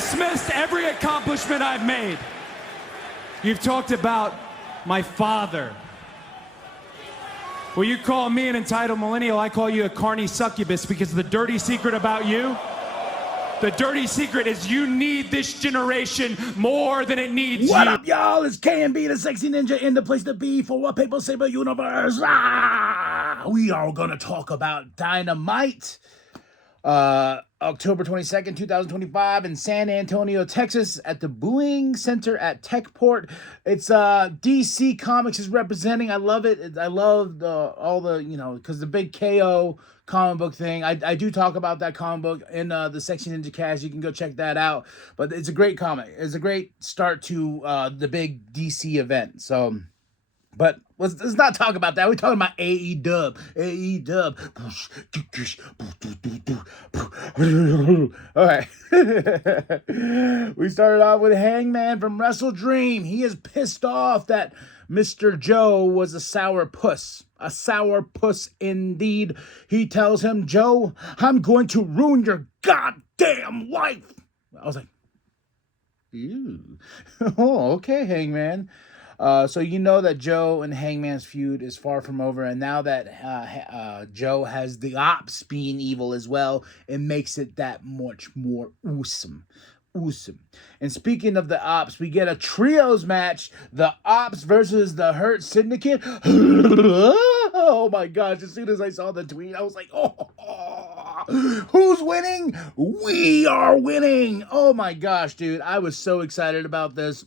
dismissed every accomplishment I've made. You've talked about my father. Well, you call me an entitled millennial, I call you a carny succubus, because the dirty secret about you, the dirty secret is you need this generation more than it needs you. What up, y'all? It's KMB, the sexy ninja, in the place to be for what Paper Saber universe. We are gonna talk about Dynamite. October 22nd, 2025 in San Antonio, Texas at the Boeing Center at Techport. It's DC Comics is representing. I love it. I love all the, because the big KO comic book thing. I do talk about that comic book in the Sexy Ninja Cast. You can go check that out. But it's a great comic. It's a great start to the big DC event. So, but let's not talk about that. We're talking about AEW. All right. We started off with Hangman from Wrestle Dream. He is pissed off that Mr. Joe was a sour puss. A sour puss indeed. He tells him, Joe, I'm going to ruin your goddamn life. I was like, ew. Oh, okay, Hangman. So you know that Joe and Hangman's feud is far from over, and now that Joe has the Ops being evil as well, it makes it that much more awesome. And speaking of the Ops, we get a trios match, the Ops versus the Hurt Syndicate. Oh my gosh, as soon as I saw the tweet, I was like, oh, who's winning? We are winning. Oh my gosh, dude, I was so excited about this.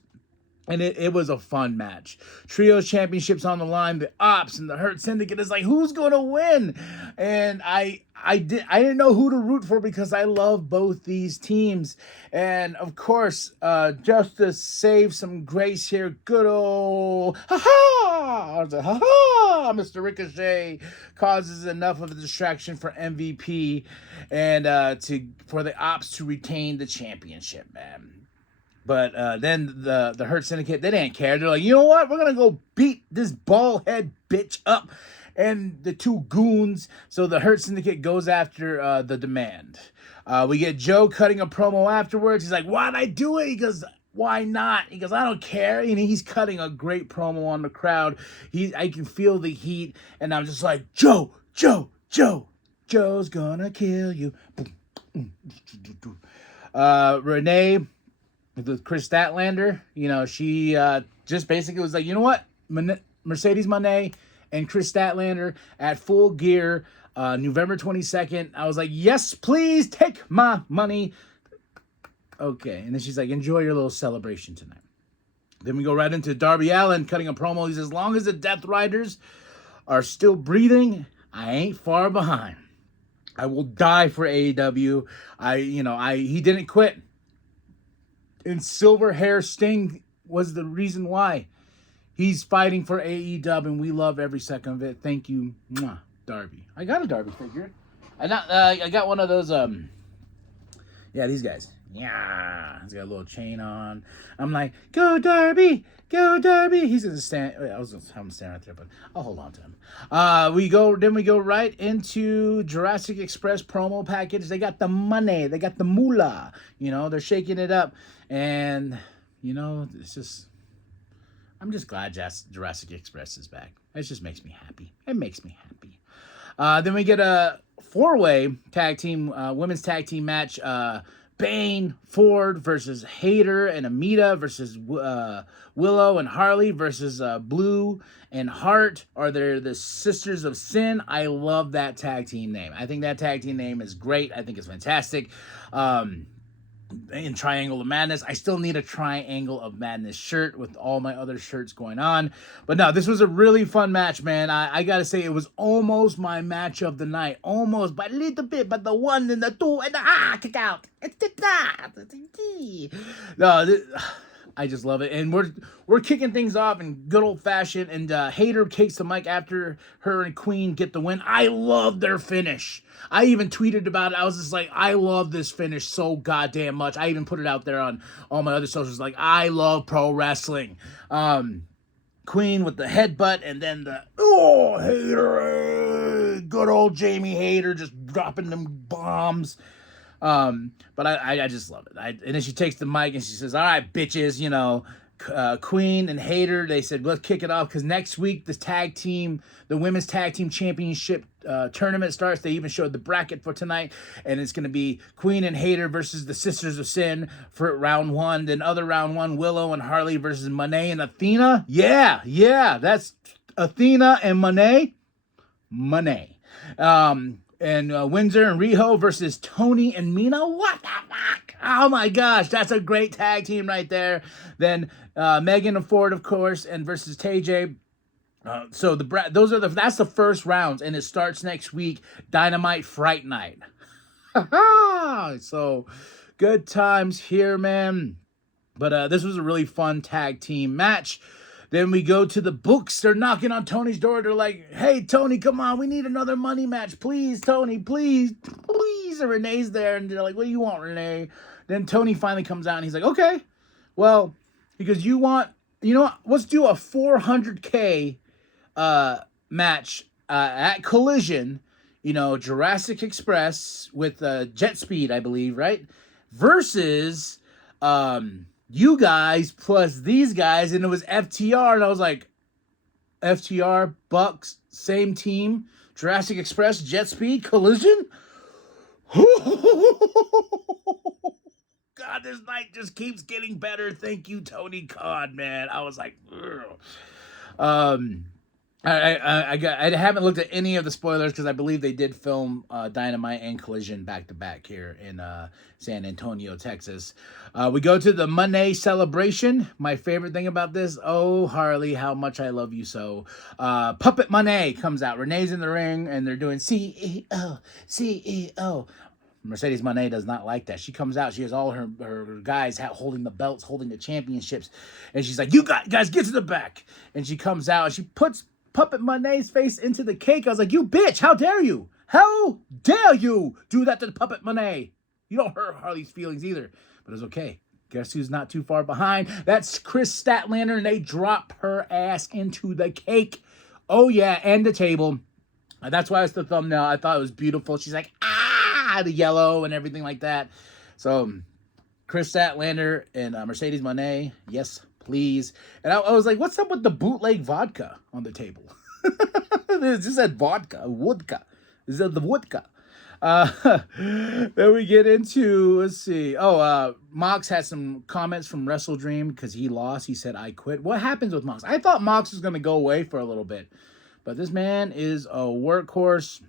And it was a fun match. Trios championships on the line. The Ops and the Hurt Syndicate is like, who's going to win? And I didn't know who to root for because I love both these teams. And of course, just to save some grace here, good old Mr. Ricochet causes enough of a distraction for MVP and for the Ops to retain the championship, man. But then the Hurt Syndicate, they didn't care. They're like, you know what? We're going to go beat this bald head bitch up. And the two goons. So the Hurt Syndicate goes after the Demand. We get Joe cutting a promo afterwards. He's like, why'd I do it? He goes, why not? He goes, I don't care. And he's cutting a great promo on the crowd. I can feel the heat. And I'm just like, Joe's gonna kill you. Renee, with Chris Statlander, she just basically was like, you know what? Mercedes Moné and Chris Statlander at Full Gear, November 22nd. I was like, yes, please take my money. Okay. And then she's like, enjoy your little celebration tonight. Then we go right into Darby Allin cutting a promo. He says, as long as the Death Riders are still breathing, I ain't far behind. I will die for AEW. He didn't quit. And Silver Hair Sting was the reason why. He's fighting for AEW, and we love every second of it. Thank you, Darby. I got a Darby figure. I got one of those. These guys. Yeah, he's got a little chain on. I'm like, go Darby, go Darby. He's gonna stand. I was gonna have him stand right there, but I'll hold on to him. We go right into Jurassic Express promo package. They got the money, they got the moolah. They're shaking it up, and it's just. I'm just glad Jurassic Express is back. It just makes me happy. It makes me happy. Then we get a 4-way tag team, women's tag team match. Bane, Ford versus Hayter and Amita versus Willow and Harley versus Blue and Hart. Are they the Sisters of Sin? I love that tag team name. I think that tag team name is great. I think it's fantastic. In Triangle of Madness. I still need a Triangle of Madness shirt with all my other shirts going on. But no, this was a really fun match, man. I gotta say, it was almost my match of the night. Almost, by a little bit, but the 1 and the 2 and the kick out. No, I just love it. And we're kicking things off in good old fashion. And Hayter takes the mic after her and Queen get the win. I love their finish. I even tweeted about it. I was just like, I love this finish so goddamn much. I even put it out there on all my other socials. Like, I love pro wrestling. Queen with the headbutt, and then Hayter. Good old Jamie Hayter just dropping them bombs. But I just love it. And then she takes the mic and she says, all right, bitches, you know, Queen and Hater, they said, let's kick it off because next week the women's tag team championship tournament starts. They even showed the bracket for tonight, and it's going to be Queen and Hater versus the Sisters of Sin for round 1. Then other round 1, Willow and Harley versus Monet and Athena. Yeah, that's Athena and Monet. And Windsor and Riho versus Tony and Mina. What the fuck? Oh my gosh, that's a great tag team right there. Then Megan and Ford, of course, and versus TJ. So that's the first rounds, and it starts next week. Dynamite Fright Night. So good times here, man. But this was a really fun tag team match. Then we go to the books. They're knocking on Tony's door. They're like, hey, Tony, come on. We need another money match. Please, Tony, please. And Renee's there. And they're like, what do you want, Renee? Then Tony finally comes out and he's like, okay. Well, because you know what? Let's do a 400K match at Collision. You know, Jurassic Express with Jet Speed, I believe, right? Versus you guys plus these guys, and it was FTR, and I was like, FTR, Bucks, same team, Jurassic Express, Jet Speed, Collision? God, this night just keeps getting better. Thank you, Tony Khan, man. I was like, I haven't looked at any of the spoilers because I believe they did film Dynamite and Collision back to back here in San Antonio, Texas. We go to the Monday celebration. My favorite thing about this, oh Harley, how much I love you so. Puppet Monet comes out. Renee's in the ring and they're doing CEO. Mercedes Monet does not like that. She comes out. She has all her guys holding the belts, holding the championships. And she's like, you guys, get to the back. And she comes out and she puts Puppet Monet's face into the cake. I was like, you bitch, how dare you? How dare you do that to the Puppet Monet? You don't hurt Harley's feelings either. But it's okay. Guess who's not too far behind? That's Chris Statlander, and they drop her ass into the cake. Oh, yeah, and the table. That's why it's the thumbnail. I thought it was beautiful. She's like, the yellow and everything like that. So Chris Statlander and Mercedes Monet, yes, please. And I was like, what's up with the bootleg vodka on the table? It just said vodka. This is the vodka. Then we get into, let's see. Mox had some comments from Wrestle Dream because he lost. He said, I quit. What happens with Mox? I thought Mox was going to go away for a little bit. But this man is a workhorse.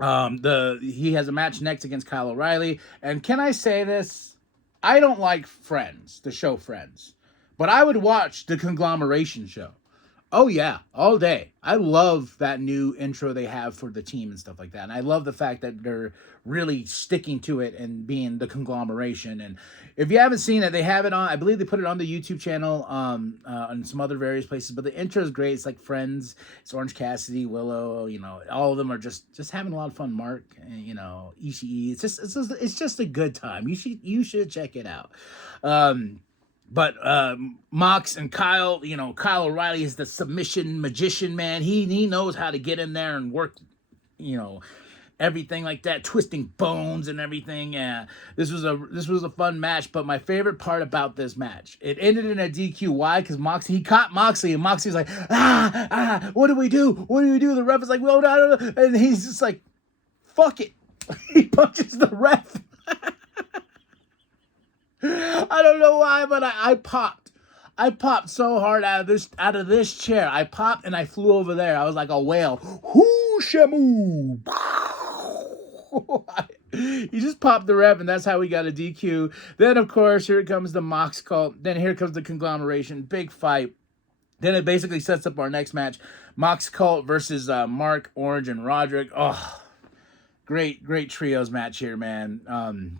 He has a match next against Kyle O'Reilly. And can I say this? I don't like Friends, the show Friends. But I would watch the Conglomeration show. Oh, yeah, all day. I love that new intro they have for the team and stuff like that. And I love the fact that they're really sticking to it and being the Conglomeration. And if you haven't seen it, they have it on, I believe they put it on the YouTube channel and some other various places. But the intro is great. It's like Friends. It's Orange Cassidy, Willow, you know, all of them are just having a lot of fun. Mark, you know, Ishii. It's just a good time. You should check it out. But Mox and Kyle, you know, Kyle O'Reilly is the submission magician, man. He knows how to get in there and work, you know, everything like that, twisting bones and everything. This was a fun match. But my favorite part about this match, it ended in a DQ. Why? Because he caught Moxley, and Moxley's like, what do we do? What do we do? The ref is like, well, no. And he's just like, fuck it. He punches the ref. I don't know why, but I popped. I popped so hard out of this chair. I popped and I flew over there. I was like a whale. Whoo, shamoo. He just popped the ref, and that's how we got a DQ. Then, of course, here comes the Mox cult. Then here comes the Conglomeration. Big fight. Then it basically sets up our next match. Mox cult versus Mark, Orange, and Roderick. Oh, great trios match here, man.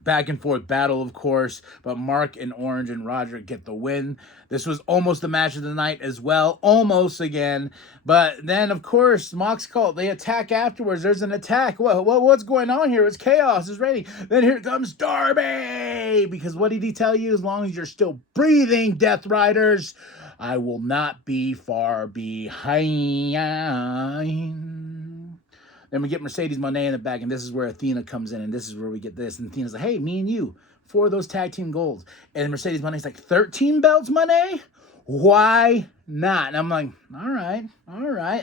Back and forth battle, of course, but Mark and Orange and Roderick get the win. This was almost the match of the night as well, almost again. But then, of course, Mox Cult, they attack afterwards. There's an attack. What's going on here? It's chaos. It's ready. Then here comes Darby, because what did he tell you? As long as you're still breathing, Death Riders, I will not be far behind. Then we get Mercedes Moné in the back, and this is where Athena comes in, and this is where we get this. And Athena's like, hey, me and you, 4 of those tag team golds. And Mercedes Moné's like, 13 belts, Moné? Why not? And I'm like, all right.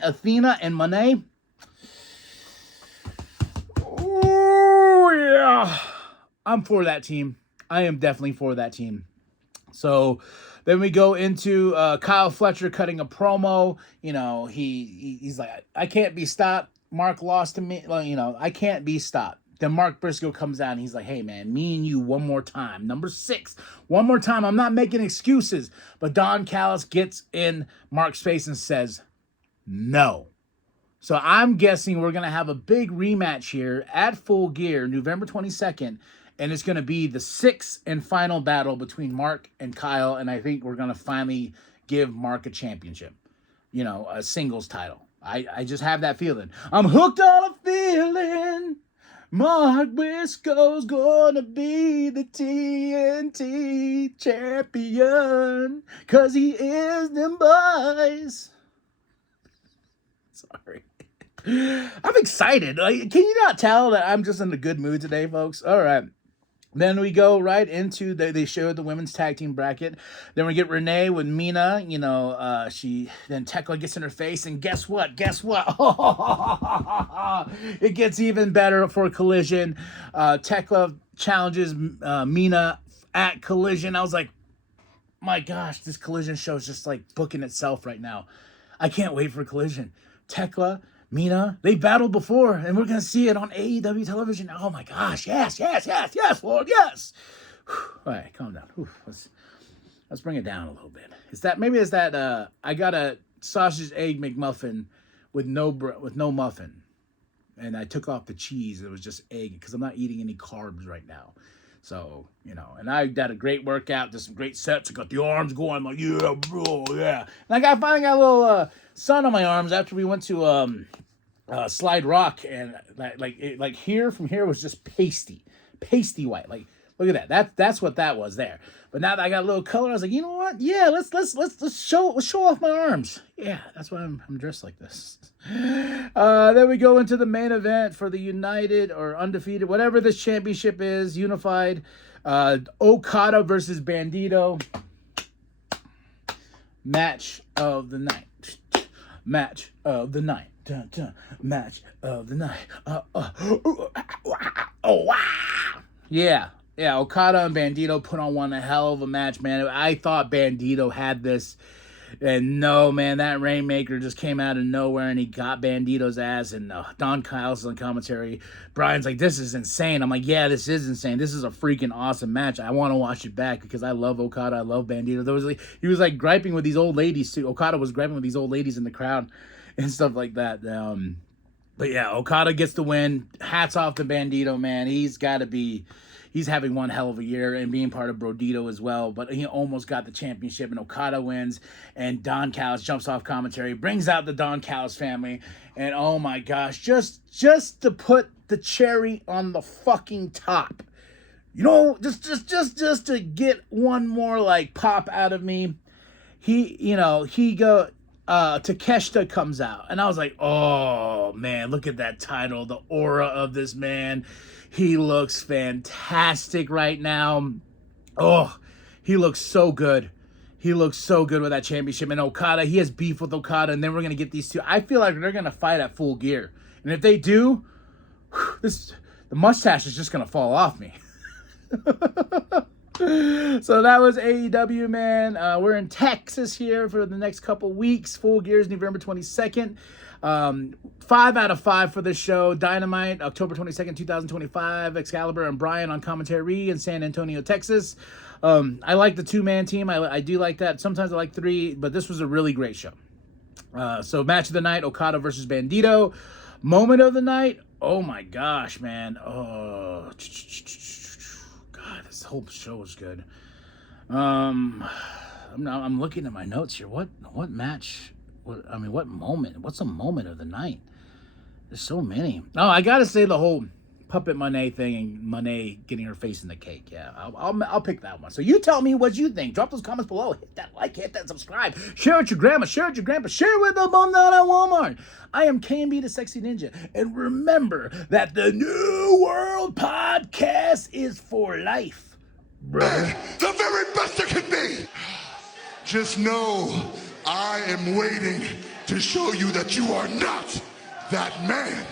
Athena and Moné. Oh, yeah. I'm for that team. I am definitely for that team. So then we go into Kyle Fletcher cutting a promo. You know, he's like, I can't be stopped. Mark lost to me. You know, I can't be stopped. Then Mark Briscoe comes out and he's like, hey, man, me and you one more time. Number 6, one more time. I'm not making excuses. But Don Callis gets in Mark's face and says, no. So I'm guessing we're going to have a big rematch here at Full Gear, November 22nd. And it's going to be the 6th and final battle between Mark and Kyle. And I think we're going to finally give Mark a championship. You know, a singles title. I just have that feeling. I'm hooked on a feeling. Mark Briscoe's gonna be the TNT champion. Cause he is them boys. Sorry. I'm excited. Like, can you not tell that I'm just in a good mood today, folks? All right. Then we go right into, they showed the women's tag team bracket. Then we get Renee with Mina. You know, then Tekla gets in her face. And guess what? It gets even better for Collision. Tekla challenges Mina at Collision. I was like, my gosh, this Collision show is just like booking itself right now. I can't wait for Collision. Tekla, Mina, they battled before, and we're going to see it on AEW television. Oh, my gosh. Yes, Lord, yes. All right, calm down. Let's bring it down a little bit. I got a sausage egg McMuffin with no muffin, and I took off the cheese. It was just egg because I'm not eating any carbs right now. So, you know, and I did a great workout, did some great sets. I got the arms going. I'm like, yeah, bro, yeah. And I finally got a little sun on my arms after we went to Slide Rock, and like here from here was just pasty white. Like, look at that. That's what that was there. But now that I got a little color, I was like, you know what? Yeah, let's show off my arms. Yeah, that's why I'm dressed like this. Then we go into the main event for the United or Undefeated, whatever this championship is, Unified. Okada versus Bandito. Match of the night. Match of the night. Dun, dun. Match of the night. Oh, wow. Yeah, Okada and Bandito put on one hell of a match, man. I thought Bandito had this. And no, man, that Rainmaker just came out of nowhere and he got Bandito's ass. And Don Kyle's on commentary. Brian's like, this is insane. I'm like, yeah, this is insane. This is a freaking awesome match. I want to watch it back because I love Okada. I love Bandito. He was like griping with these old ladies too. Okada was griping with these old ladies in the crowd and stuff like that. But yeah, Okada gets the win. Hats off to Bandito, man. He's having one hell of a year and being part of Brodito as well. But he almost got the championship, and Okada wins. And Don Callis jumps off commentary, brings out the Don Callis family. And oh my gosh, just to put the cherry on the fucking top. You know, just to get one more like pop out of me. Takeshita comes out. And I was like, oh man, look at that title, the aura of this man. He looks fantastic right now. Oh, he looks so good. He looks so good with that championship. And Okada, he has beef with Okada, and then we're going to get these two. I feel like they're going to fight at Full Gear. And if they do, the mustache is just going to fall off me. So that was AEW, man. We're in Texas here for the next couple weeks. Full Gear is November 22nd. 5 out of 5 for this show. Dynamite, October 22nd, 2025. Excalibur and Brian on commentary in San Antonio, Texas. I like the 2-man team. I do like that. Sometimes I like 3, but this was a really great show. So match of the night, Okada versus Bandito. Moment of the night, oh my gosh, man. Oh, God, this whole show is good. I'm looking at my notes here. What match? What moment? What's a moment of the night? There's so many. No, I gotta say the whole puppet Monet thing and Monet getting her face in the cake. Yeah, I'll pick that one. So you tell me what you think. Drop those comments below. Hit that like, hit that subscribe. Share it with your grandma. Share it with your grandpa. Share it with the bum down at Walmart. I am KMB the Sexy Ninja. And remember that the New World Podcast is for life, brother. The very best it can be. Just know I am waiting to show you that you are not that man.